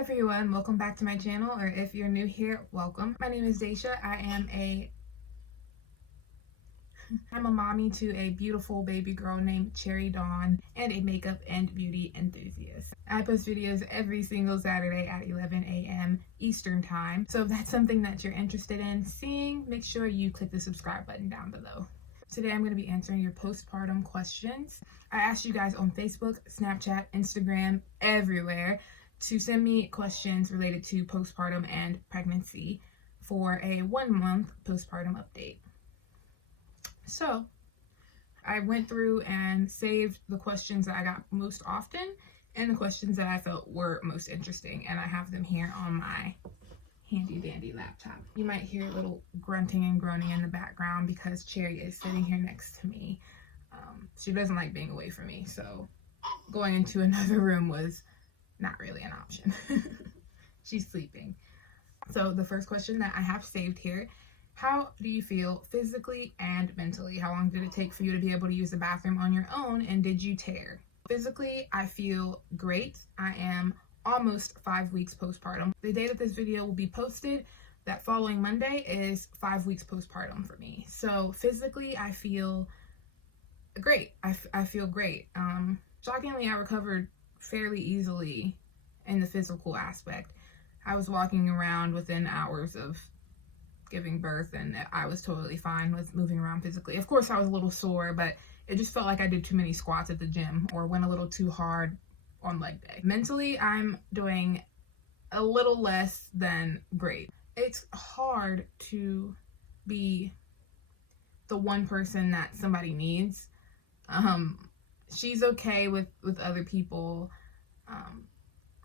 everyone, welcome back to my channel, or if you're new here, welcome. My name is Dai'Sha. I'm a mommy to a beautiful baby girl named Cherry Dawn and a makeup and beauty enthusiast. I post videos every single Saturday at 11 a.m. Eastern time. So if that's something that you're interested in seeing, make sure you click the subscribe button down below. Today I'm going to be answering your postpartum questions. I asked you guys on Facebook, Snapchat, Instagram, everywhere to send me questions related to postpartum and pregnancy for a 1-month postpartum update. So I went through and saved the questions that I got most often and the questions that I felt were most interesting, and I have them here on my handy dandy laptop. You might hear a little grunting and groaning in the background because Cherry is sitting here next to me. She doesn't like being away from me, so going into another room was not really an option. She's sleeping. So the first question that I have saved here: how do you feel physically and mentally? How long did it take for you to be able to use the bathroom on your own, and did you tear? Physically, I feel great. I am almost 5 weeks postpartum. The day that this video will be posted, that following Monday, is 5 weeks postpartum for me. So physically, I feel great. I feel great. Shockingly, I recovered fairly easily in the physical aspect. I was walking around within hours of giving birth, and I was totally fine with moving around physically. Of course, I was a little sore, but it just felt like I did too many squats at the gym or went a little too hard on leg day. Mentally, I'm doing a little less than great. It's hard to be the one person that somebody needs. She's okay with other people.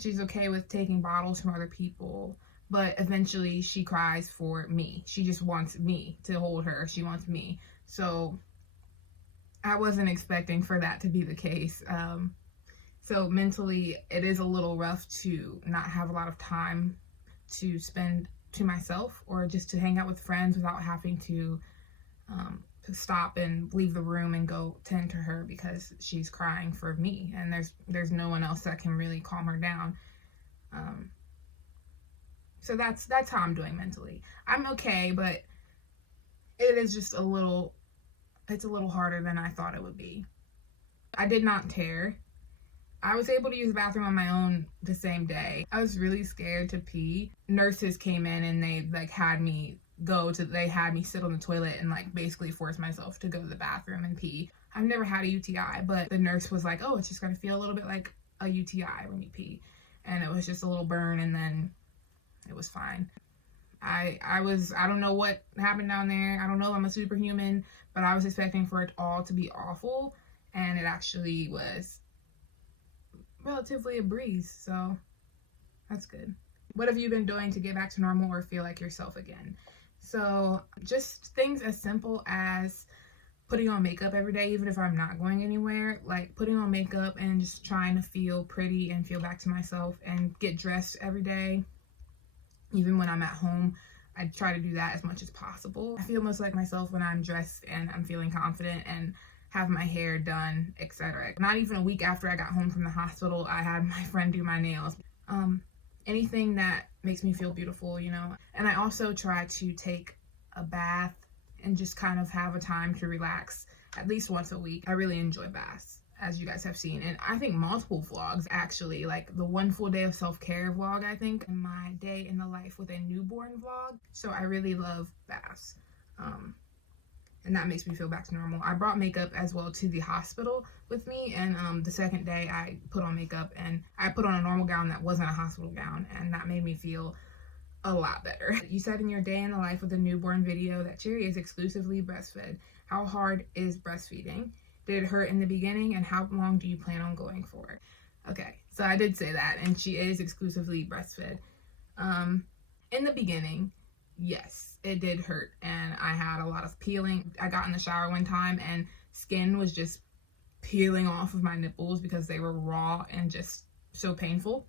She's okay with taking bottles from other people, but eventually she cries for me. She just wants me to hold her. She wants me. So I wasn't expecting for that to be the case. So mentally, it is a little rough to not have a lot of time to spend to myself or just to hang out with friends without having to stop and leave the room and go tend to her because she's crying for me, and there's no one else that can really calm her down. So that's how I'm doing mentally. I'm okay, but it is just it's a little harder than I thought it would be. I did not tear. I was able to use the bathroom on my own the same day. I was really scared to pee. Nurses came in and they had me sit on the toilet and basically force myself to go to the bathroom and pee. I've never had a UTI, but the nurse was like, oh, it's just gonna feel a little bit like a UTI when you pee. And it was just a little burn, and then it was fine. I don't know what happened down there. I don't know if I'm a superhuman, but I was expecting for it all to be awful, and it actually was relatively a breeze, so that's good. What have you been doing to get back to normal or feel like yourself again? So just things as simple as putting on makeup every day, even if I'm not going anywhere, like putting on makeup and just trying to feel pretty and feel back to myself and get dressed every day. Even when I'm at home, I try to do that as much as possible. I feel most like myself when I'm dressed and I'm feeling confident and have my hair done, etc. Not even a week after I got home from the hospital, I had my friend do my nails. Anything that makes me feel beautiful, you know. And I also try to take a bath and just kind of have a time to relax at least once a week. I really enjoy baths, as you guys have seen, and I think multiple vlogs actually, like the 1 full day of self-care vlog, I think, and my day in the life with a newborn vlog. So I really love baths, and that makes me feel back to normal. I brought makeup as well to the hospital with me, and the second day I put on makeup and I put on a normal gown that wasn't a hospital gown, and that made me feel a lot better. You said in your day in the life with a newborn video that Cherry is exclusively breastfed. How hard is breastfeeding? Did it hurt in the beginning, and how long do you plan on going for? Okay, so I did say that, and she is exclusively breastfed. In the beginning, yes, it did hurt, and I had a lot of peeling. I got in the shower one time, and skin was just peeling off of my nipples because they were raw and just so painful.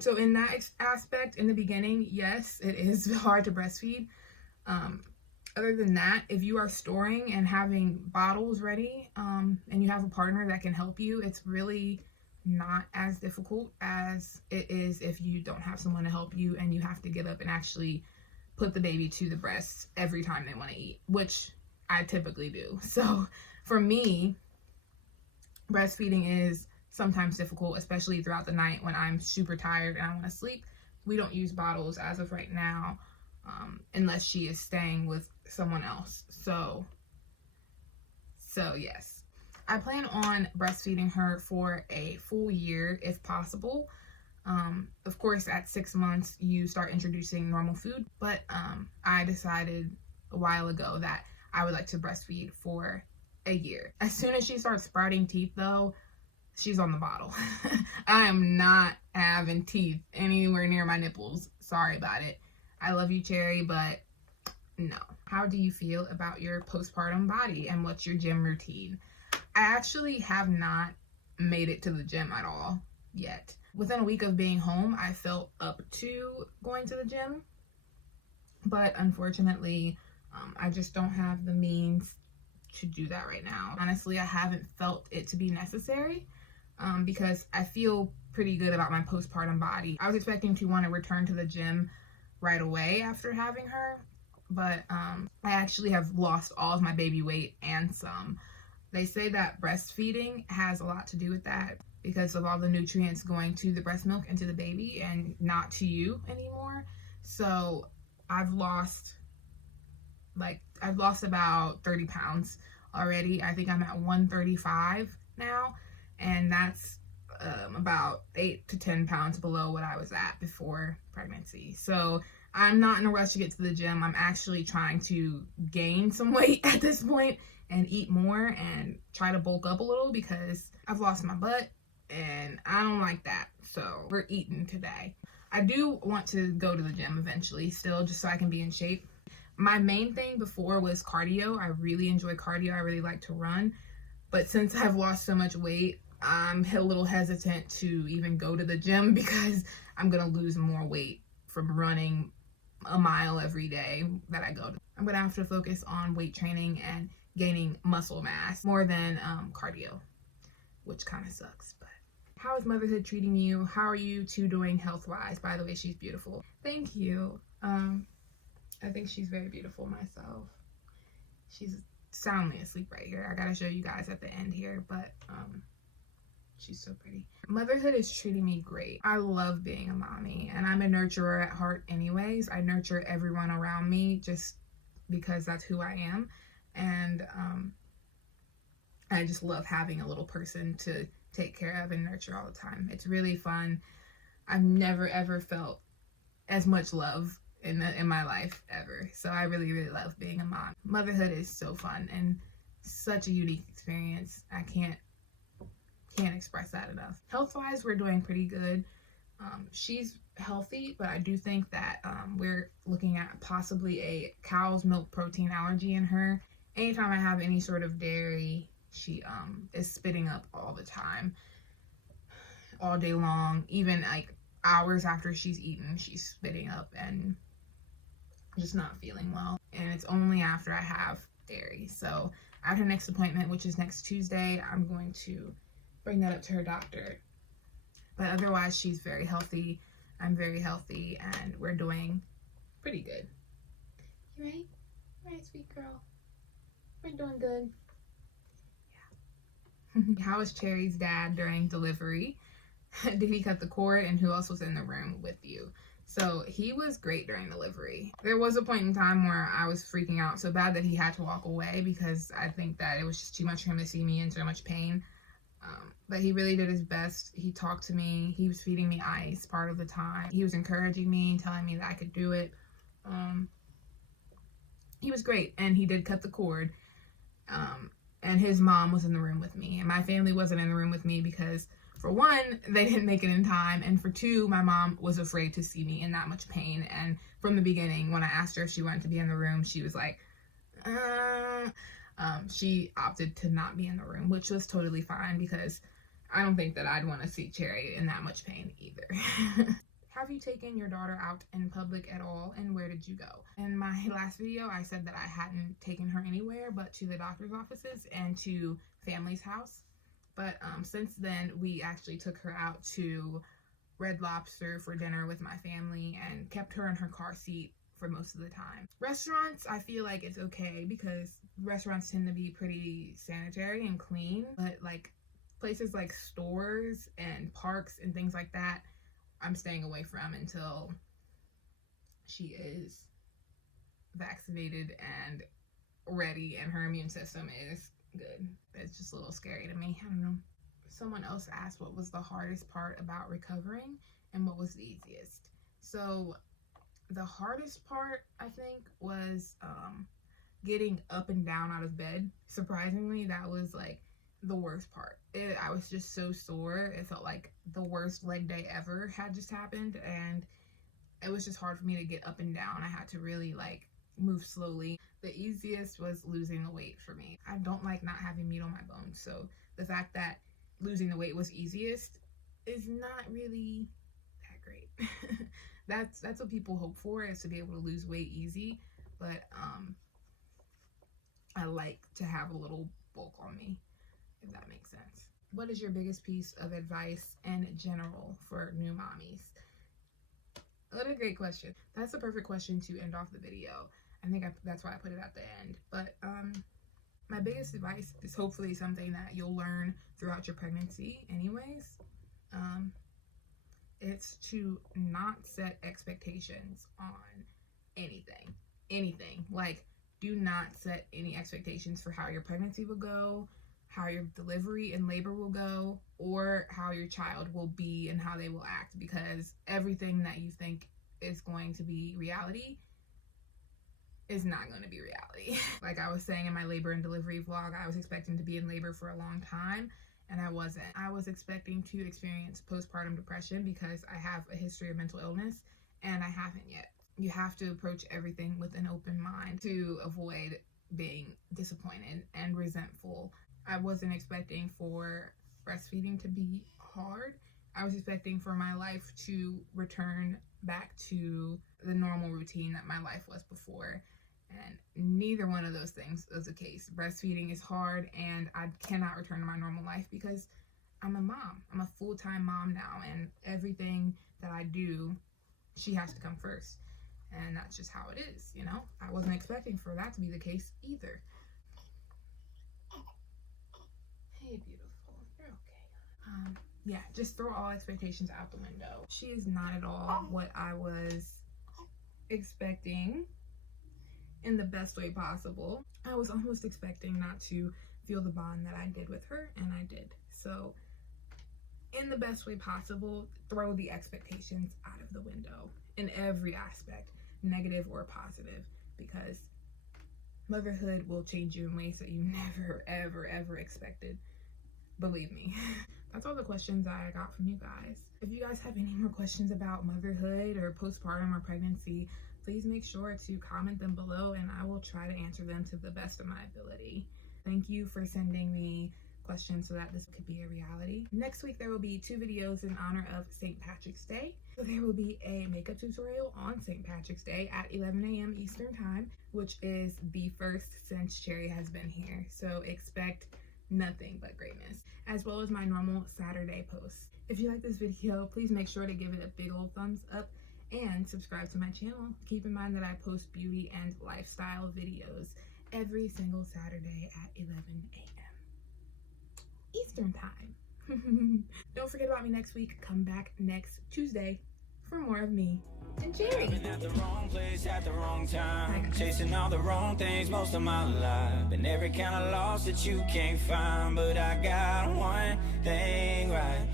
So in that aspect, in the beginning, yes, it is hard to breastfeed. Other than that, if you are storing and having bottles ready, and you have a partner that can help you, it's really not as difficult as it is if you don't have someone to help you and you have to get up and actually put the baby to the breast every time they want to eat, which I typically do. So for me, breastfeeding is sometimes difficult, especially throughout the night when I'm super tired and I want to sleep. We don't use bottles as of right now, unless she is staying with someone else. So yes, I plan on breastfeeding her for a full year if possible. Of course, at 6 months, you start introducing normal food, but I decided a while ago that I would like to breastfeed for a year. As soon as she starts sprouting teeth, though, she's on the bottle. I am not having teeth anywhere near my nipples. Sorry about it. I love you, Cherry, but no. How do you feel about your postpartum body and what's your gym routine? I actually have not made it to the gym at all yet. Within a week of being home, I felt up to going to the gym, but unfortunately, I just don't have the means to do that right now. Honestly, I haven't felt it to be necessary because I feel pretty good about my postpartum body. I was expecting to want to return to the gym right away after having her, but I actually have lost all of my baby weight and some. They say that breastfeeding has a lot to do with that because of all the nutrients going to the breast milk and to the baby and not to you anymore. So I've lost about 30 pounds already. I think I'm at 135 now, and that's about 8 to 10 pounds below what I was at before pregnancy. So I'm not in a rush to get to the gym. I'm actually trying to gain some weight at this point and eat more and try to bulk up a little because I've lost my butt and I don't like that. So we're eating today. I do want to go to the gym eventually still, just so I can be in shape. My main thing before was cardio. I really enjoy cardio. I really like to run. But since I've lost so much weight, I'm a little hesitant to even go to the gym because I'm going to lose more weight from running a mile every day that I go to. I'm going to have to focus on weight training and gaining muscle mass more than cardio, which kind of sucks. But how is motherhood treating you? How are you two doing health-wise? By the way, she's beautiful. Thank you. I think she's very beautiful myself. She's soundly asleep right here. I gotta show you guys at the end here, but she's so pretty. Motherhood is treating me great. I love being a mommy, and I'm a nurturer at heart anyways. I nurture everyone around me just because that's who I am, and I just love having a little person to take care of and nurture all the time. It's really fun. I've never ever felt as much love in my life ever. So I really, really love being a mom. Motherhood is so fun and such a unique experience. I can't express that enough. Health-wise, we're doing pretty good. She's healthy, but I do think that we're looking at possibly a cow's milk protein allergy in her. Anytime I have any sort of dairy, she is spitting up all the time, all day long. Even like hours after she's eaten, she's spitting up and just not feeling well. And it's only after I have dairy. So at her next appointment, which is next Tuesday, I'm going to bring that up to her doctor. But otherwise, she's very healthy. I'm very healthy, and we're doing pretty good. You right? Right, sweet girl. We're doing good. Yeah. How was Cherry's dad during delivery? Did he cut the cord, and who else was in the room with you? So he was great during delivery. There was a point in time where I was freaking out so bad that he had to walk away because I think that it was just too much for him to see me in so much pain. But he really did his best. He talked to me. He was feeding me ice part of the time. He was encouraging me, telling me that I could do it. He was great, and he did cut the cord. And his mom was in the room with me, and my family wasn't in the room with me because, for one, they didn't make it in time, and for two, my mom was afraid to see me in that much pain. And from the beginning, when I asked her if she wanted to be in the room, she was like, she opted to not be in the room, which was totally fine because I don't think that I'd want to see Cherry in that much pain either. Have you taken your daughter out in public at all, and where did you go? In my last video, I said that I hadn't taken her anywhere but to the doctor's offices and to family's house. But since then, we actually took her out to Red Lobster for dinner with my family and kept her in her car seat for most of the time. Restaurants, I feel like it's okay because restaurants tend to be pretty sanitary and clean, but like places like stores and parks and things like that, I'm staying away from until she is vaccinated and ready and her immune system is good. It's just a little scary to me. I don't know. Someone else asked what was the hardest part about recovering and what was the easiest. So the hardest part, I think, was getting up and down out of bed. Surprisingly, that was like the worst part. I was just so sore. It felt like the worst leg day ever had just happened, and it was just hard for me to get up and down. I had to really like move slowly. The easiest was losing the weight for me. I don't like not having meat on my bones, so the fact that losing the weight was easiest is not really that great. that's what people hope for, is to be able to lose weight easy, but I like to have a little bulk on me, if that makes sense. What is your biggest piece of advice in general for new mommies? What a great question. That's the perfect question to end off the video. I think that's why I put it at the end. But my biggest advice is hopefully something that you'll learn throughout your pregnancy anyways. It's to not set expectations on anything. Like, do not set any expectations for how your pregnancy will go, how your delivery and labor will go, or how your child will be and how they will act, because everything that you think is going to be reality is not going to be reality. Like I was saying in my labor and delivery vlog, I was expecting to be in labor for a long time, and I wasn't. I was expecting to experience postpartum depression because I have a history of mental illness, and I haven't yet. You have to approach everything with an open mind to avoid being disappointed and resentful. I wasn't expecting for breastfeeding to be hard. I was expecting for my life to return back to the normal routine that my life was before. And neither one of those things is the case. Breastfeeding is hard, and I cannot return to my normal life because I'm a mom. I'm a full-time mom now, and everything that I do, she has to come first. And that's just how it is, you know? I wasn't expecting for that to be the case either. Hey, beautiful. You're okay. Yeah, just throw all expectations out the window. She is not at all what I was expecting in the best way possible. I was almost expecting not to feel the bond that I did with her, and I did. So in the best way possible, throw the expectations out of the window in every aspect, negative or positive, because motherhood will change you in ways that you never, ever expected. Believe me. That's all the questions I got from you guys. If you guys have any more questions about motherhood or postpartum or pregnancy, please make sure to comment them below, and I will try to answer them to the best of my ability. Thank you for sending me questions so that this could be a reality. Next week, there will be 2 videos in honor of St. Patrick's Day. So there will be a makeup tutorial on St. Patrick's Day at 11 a.m. Eastern Time, which is the first since Cherry has been here. So expect nothing but greatness, as well as my normal Saturday posts. If you like this video, please make sure to give it a big old thumbs up and subscribe to my channel. Keep in mind that I post beauty and lifestyle videos every single Saturday at 11 a.m. Eastern Time. Don't forget about me next week. Come back next Tuesday for more of me and Cherry. Been at the wrong place at the wrong time, chasing all the wrong things most of my life, and every kind of loss that you can't find. But I got one thing right.